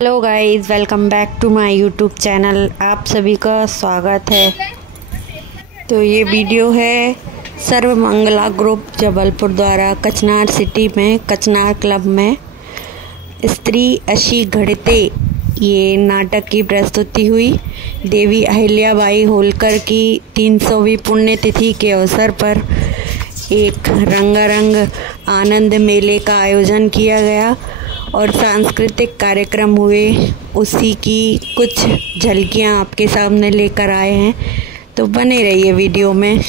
Hello guys, welcome back to my YouTube channel. आप सभी का स्वागत है। तो ये वीडियो है सर्वमंगला ग्रुप जबलपुर द्वारा कचनार सिटी में कचनार क्लब में स्त्री अशी घड़ते ये नाटक की प्रस्तुति हुई। देवी अहिल्याबाई होलकर की 300वीं पुण्यतिथि के अवसर पर एक रंगारंग आनंद मेले का आयोजन किया गया और सांस्कृतिक कार्यक्रम हुए। उसी की कुछ झलकियां आपके सामने लेकर आए हैं, तो बने रहिए वीडियो में।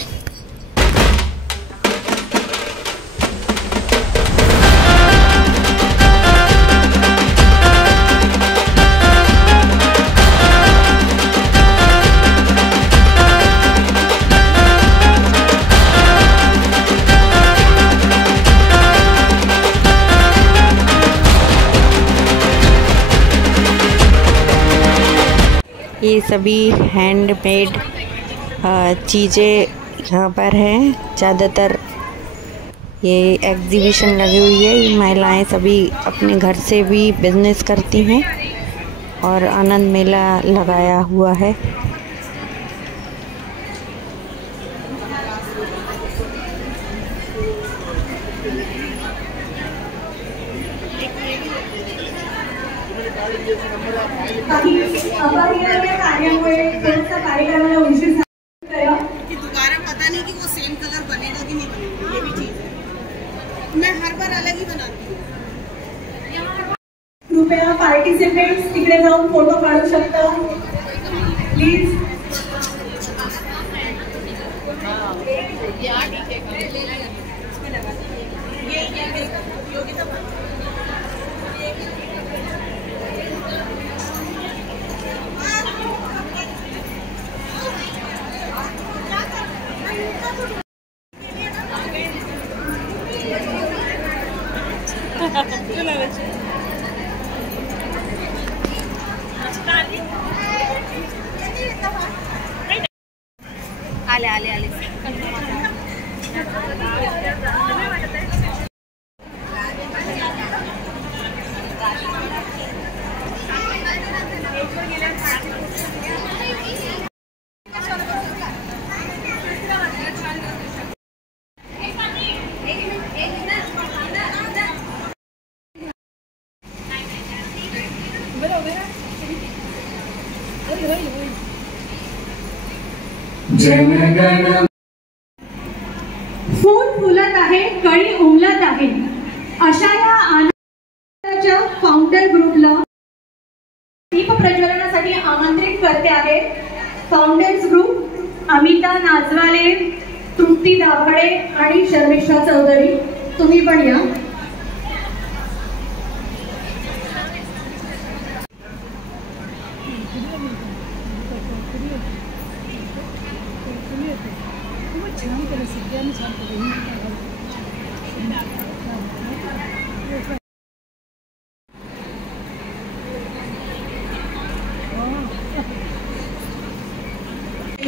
ये सभी हैंडमेड चीज़ें यहाँ पर हैं। ज़्यादातर ये एग्जीबिशन लगी हुई है। ये महिलाएं सभी अपने घर से भी बिजनेस करती हैं और आनंद मेला लगाया हुआ है। कार्यक्रमाला उशीर झाला की दोबारा पता नहीं कि वो सेम कलर बनेगा कि नहीं बनेगा। ये भी चीज है, मैं हर बार अलग ही बनाती हूँ। कृपया पार्टिसिपेंट्स तिकडे जाऊन फोटो काढू शकता प्लीज। आले फूल फुलत आहे, कळी उमलत आहे, अशा या आनंदाच्या फाउंडर ग्रुपला दीप प्रज्वलनासाठी आमंत्रित करते आहे। फाउंडर्स ग्रुप अमिता नाजवाले, तृप्ती दाभाडे आणि शर्मिष्ठा चौधरी, तुम्ही पण या।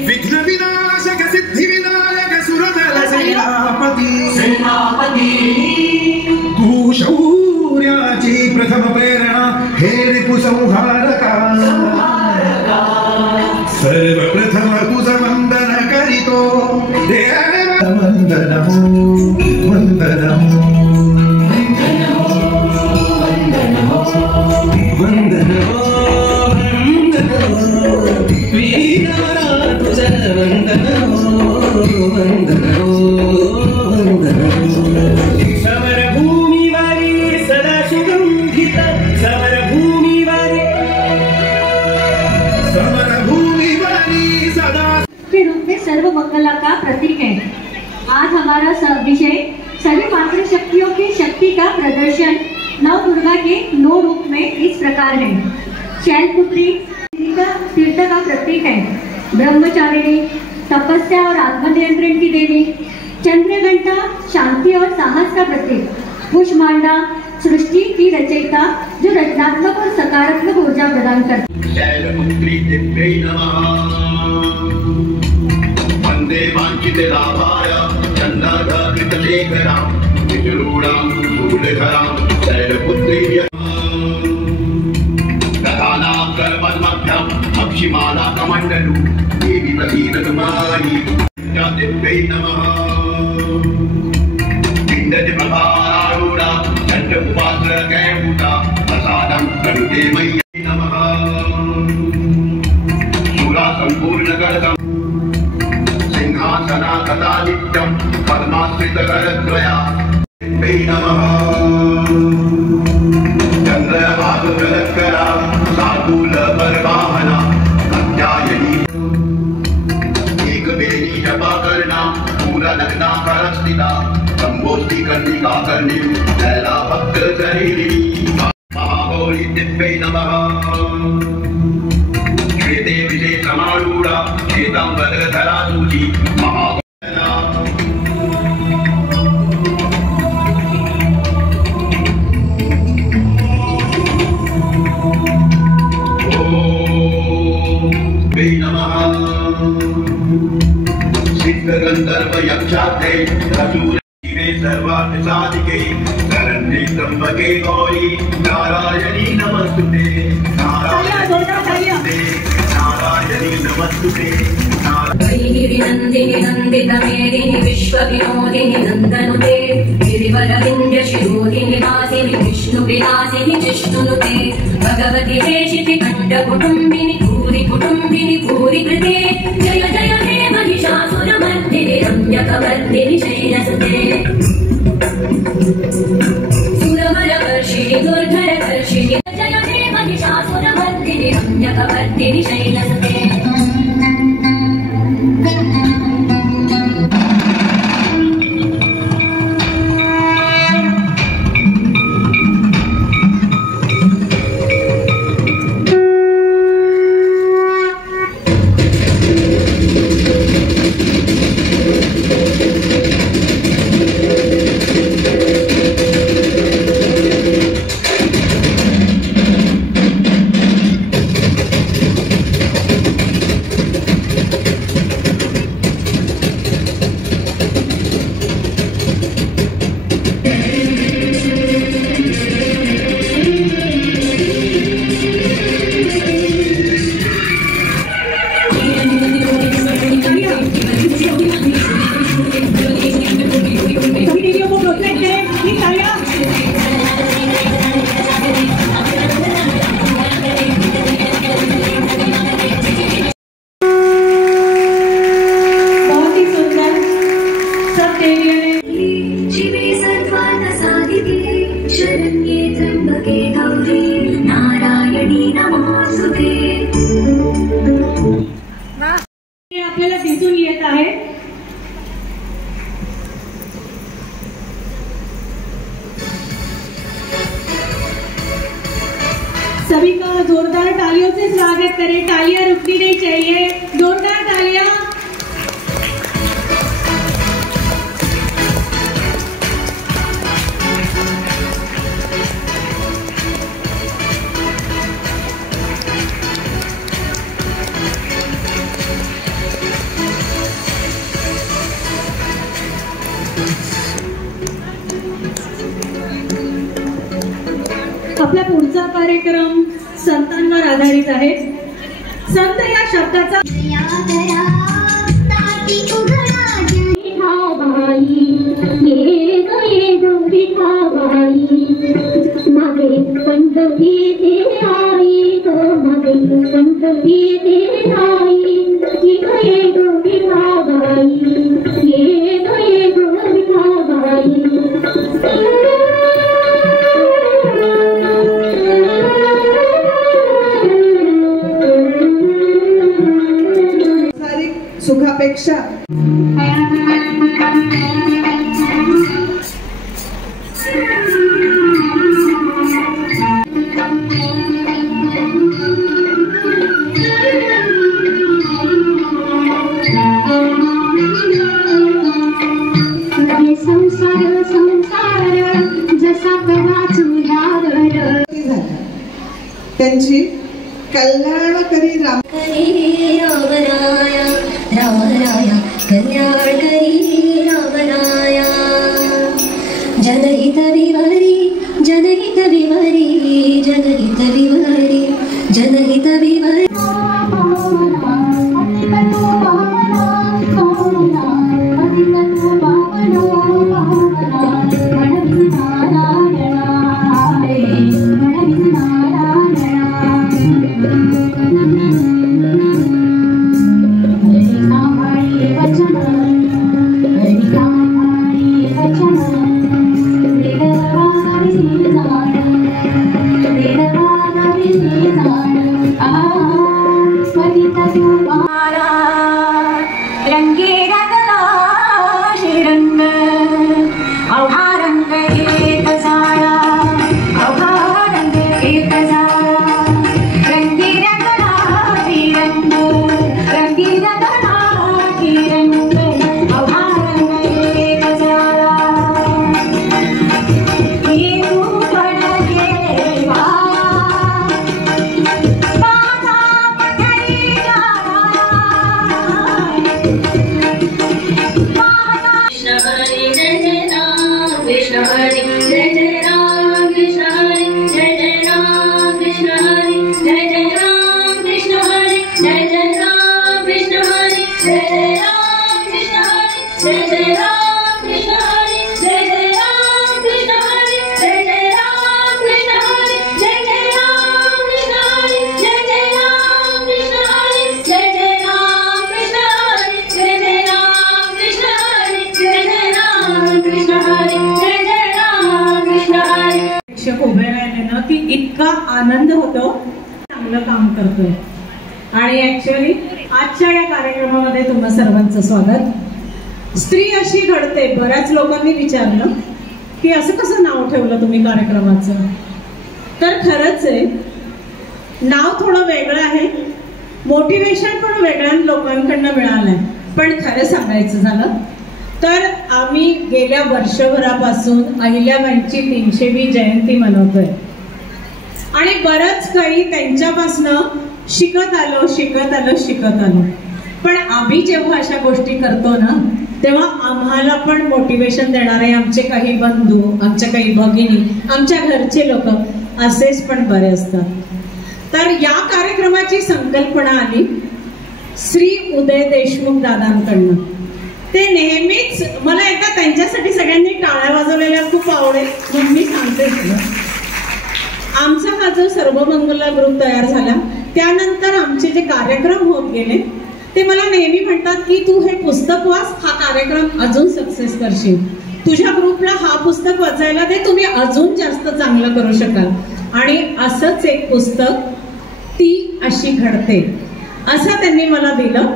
विघ्न विनाशक सिद्धि विनायक सुरधर सेनापती तू शौर्याची प्रथम प्रेरणा हे रिपु संहारका सर्वप्रथम तुझ वंदन करीतो वंदन सर्व मंगला का प्रतीक है। आज हमारा विषय सभी मातृशक्तियों की शक्ति का प्रदर्शन नव दुर्गा के 9 रूप में इस प्रकार है। शैलपुत्री तीर्थ का प्रतीक है, ब्रह्मचारिणी तपस्या और आत्मनियंत्रण की देवी, चंद्रघंटा शांति और साहस का प्रतीक, कुष्मांडा सृष्टि की रचयिता जो रचनात्मक और सकारात्मक ऊर्जा प्रदान करती है। देवांकिते लाभाय चंद्रधर विजरूढ़ा शूलधरा शैलपुत्री पद्मभ्यां पक्षिमाला कमण्डलु देवी प्रसीदतु मायि दिव्यै नमः पिण्डजप्रभारूढा चण्डमुपास्त्रकैमुता प्रसादं करुते मय्यै नमः शूलासम्पूर्णकर्दं सिंहासनागतादित्यं पद्माश्रितकरद्वया दिव्यै नमः चन्द्रहासकलत्करा साधूलपरवाहना कात्यायनी एकबेनी जपाकर्णा मूलनग्नाकरस्थिता सम्भोष्टिकर्णिकाकर्णीं लैलाभक्तशरीरिणी महागौरी दिव्यै नमः श्वेते विशेषमारूढा श्वेताम्बरधरा सूची महागौरी नमः सिद्धगन्धर्व यक्षात्रे रसूरे सर्वार्थसाधिके शरण्ये त्र्यम्बके गौरी नारायणी नमस्तुते नारायणी नमस्तुते गिरिनन्दिनि नन्दितमेदिनि विश्वविनोदिनि नन्दनुते गिरिवरविन्द्यशिरोधिनि वासिनि विष्णुविलासिनि जिष्णुनुते भगवति देशिति कण्ठकुटुम्बिनि भूरि कुटुम्बिनि भूरि कृते जय जय हे महिषासुरमर्दिनि रम्यकवर्दिनि शैलसुते सुरवरवर्षिणि दुर्धरवर्षिणि जय हे महिषासुरमर्दिनि रम्यकवर्दिनि शैलसुते आपल्याला दिसून येत आहे। सभी का जोरदार तालियों से स्वागत करें। तालियां रुकनी नहीं चाहिए, जोरदार तालियां। आपला पुढचा कार्यक्रम संतांवर आधारित आहे। संत या शब्दाचा सुखापेक्षा त्यांची कल्याणकरी रामराया रामराया कल्याणकरी रामराया जनहित विवरी जनहित विवरी जनहित विवरी जनहित विवरी चांगलं काम करतोय. आणि ऍक्च्युअली आजच्या या कार्यक्रमामध्ये तुम्हा सर्वांचं स्वागत. स्त्री अशी घडते. बऱ्याच लोकांनी विचारलं की असं कसं नाव ठेवलं तुम्ही कार्यक्रमाचं. तर खरंच आहे, नाव थोडं वेगळं आहे, मोटिवेशन पण वेगळ्या लोकांकडनं मिळालंय. पण खरं सांगायचं झालं तर आम्ही गेल्या वर्षभरापासून अहिल्याबाईंची 300वी जयंती मनवतोय आणि बरंच काही त्यांच्यापासनं शिकत आलो. पण आम्ही जेव्हा अशा गोष्टी करतो ना, तेव्हा आम्हाला पण मोटिवेशन देणारे आमचे काही बंधू, आमच्या काही भगिनी, आमच्या घरचे लोक असेच पण बरे असतात. तर या कार्यक्रमाची संकल्पना आली श्री उदय देशमुख दादांकडनं. ते नेहमीच मला एकदा त्यांच्यासाठी सगळ्यांनी टाळ्या वाजवलेल्या खूप आवडेल, मग मी सांगते. आमचा हा जो सर्वमंगला ग्रुप तयार झाला त्यानंतर आमचे जे कार्यक्रम होत गेले ते मला नेहमी म्हणतात की तू हे पुस्तक वाच, हा कार्यक्रम अजून सक्सेस करशील, तुझ्या ग्रुपला हा पुस्तक वाचायला दे, तुम्ही अजून जास्त चांगलं करू शकाल. आणि असंच एक पुस्तक ती अशी घडते असं त्यांनी मला दिलं.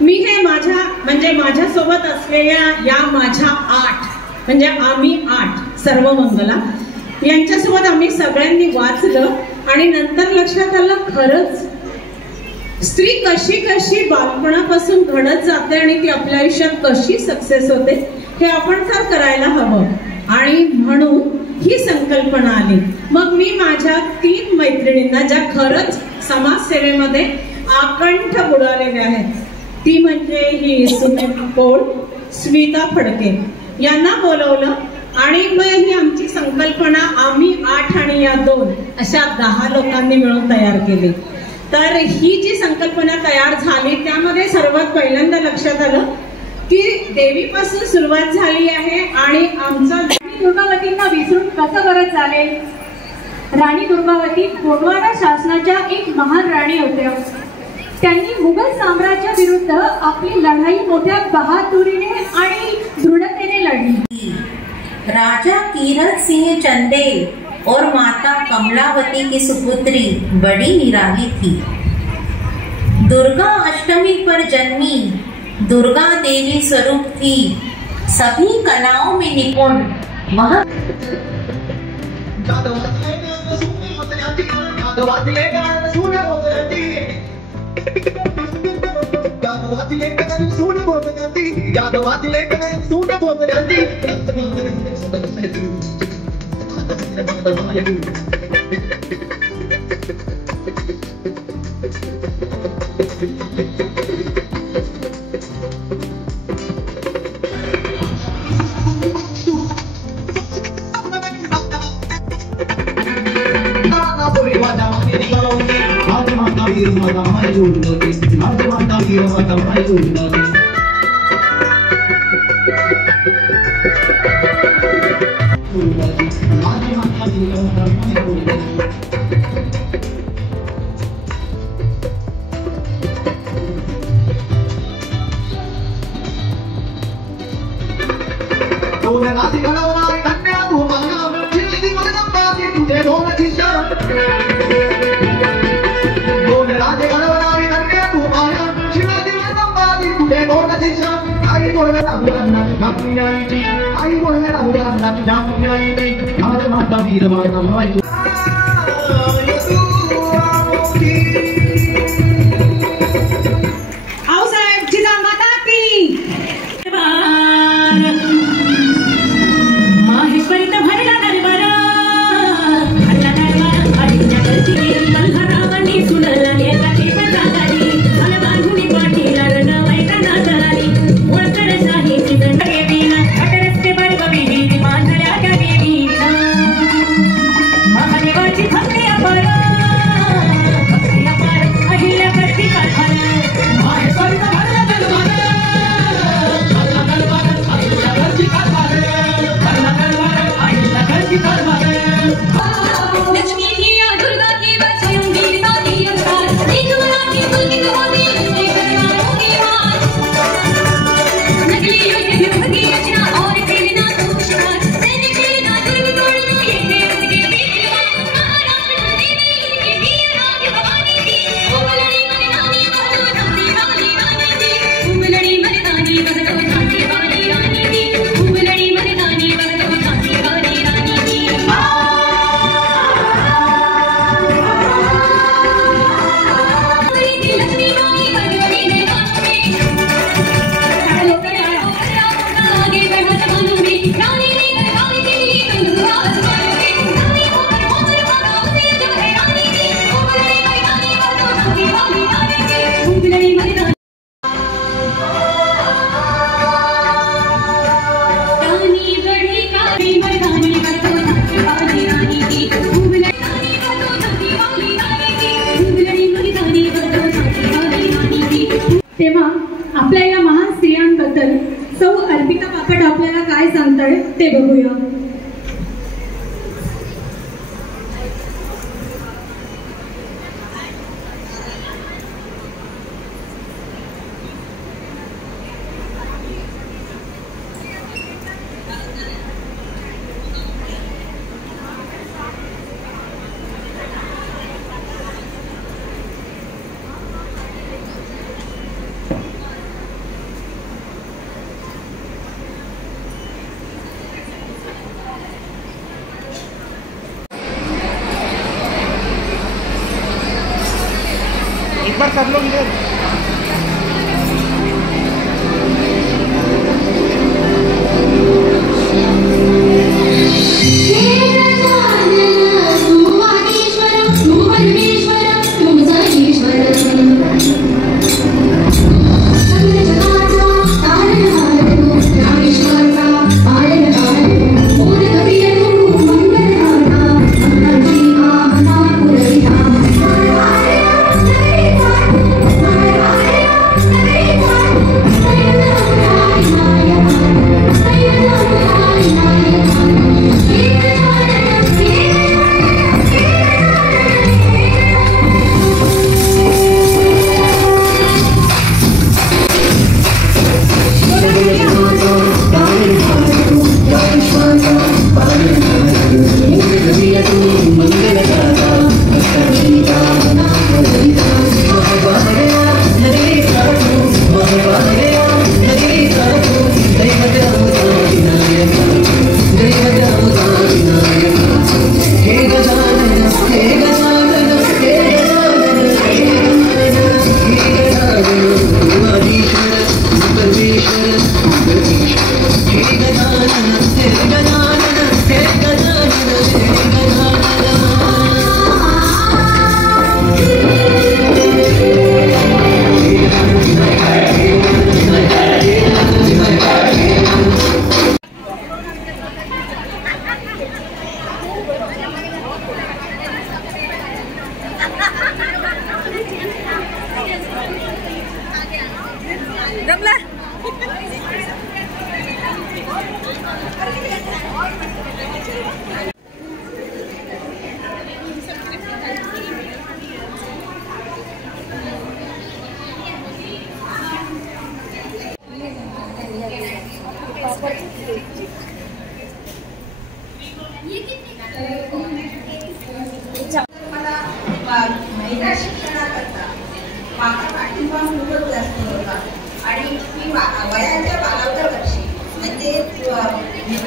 मी हे माझ्यासोबत असलेल्या या माझ्या 8 म्हणजे आम्ही 8 सर्वमंगला यांच्यासोबत आम्ही सगळ्यांनी वाचलं आणि नंतर लक्षात आलं खरंच स्त्री कशी कशी बालपणापासून घडत जाते आणि ती आपल्या आयुष्यात कशी सक्सेस होते हे आपण तर करायला हवं. आणि म्हणून ही संकल्पना आली. मग मी माझ्या 3 मैत्रिणींना ज्या खरंच समाजसेवेमध्ये आकंठ बुडालेल्या आहेत, ती म्हणजे ही सुनीता कोळ, स्मिता फडके यांना बोलवलं आणि मग ही आमची संकल्पना आम्ही 8 आणि या 2 अशा 10 लोकांनी मिळून तयार केली. तर ही जी संकल्पना तयार झाली त्यामध्ये सर्वात पहिल्यांदा लक्षात आलं की देवीपासून सुरुवात झाली आहे आणि आमचा राणी दुर्गावतींना विसरून कसं बरं चालेल. राणी दुर्गावती गोंडवाना शासनाच्या एक महान राणी होत्या. त्यांनी मुघल साम्राज्याविरुद्ध आपली लढाई मोठ्या बहादुरीने आणि दृढतेने लढली. राजा कीरत सिंह चंदेल और माता कमलावती की सुपुत्री बड़ी निराली थी. दुर्गा अष्टमी पर जन्मी दुर्गा देवी स्वरूप थी. सभी कलाओं में निपुण म्हणताय ते बघूया. एक बार सब लोग इधर. महिला शिक्षणाकरता माझा पाठिंबा खूपच जास्त होता आणि मी वयाच्या 12व्या वर्षी म्हणजे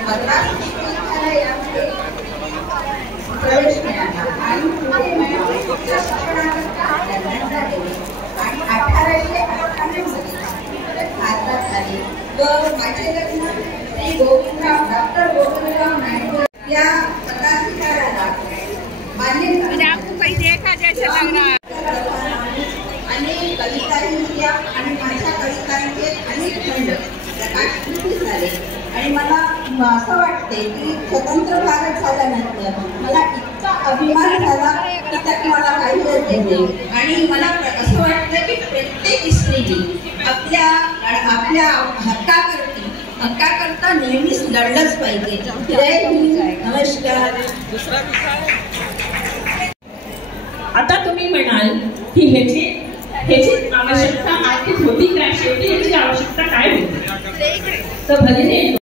मद्रास विश्वविद्यालयामध्ये प्रवेश मिळाला आणि पुढे शिक्षणाकरता लंडनला गेले आणि 1898 मध्ये भारतात आले व माझे लग्न श्री गोविंदराव डॉक्टर गोविंदराव नायडू या पदाधिकाऱ्याला अनेक कविता लिहिल्या आणि माझ्या कवितांचे अनेक खंड प्रकाशित झाले आणि मला असं वाटते की स्वतंत्र भारत झाल्यानंतर मला इतका अभिमान झाला की त्यात मला काही येते आणि मला असं वाटतं की प्रत्येक स्त्रीने आपल्या हक्काकरता नेहमीच लढलंच पाहिजे. जय हिंद. नमस्कार. आता तुम्ही म्हणाल की ह्याची आवश्यकता आर्थिक होती का? शेवटी ह्याची आवश्यकता काय होती? तर भले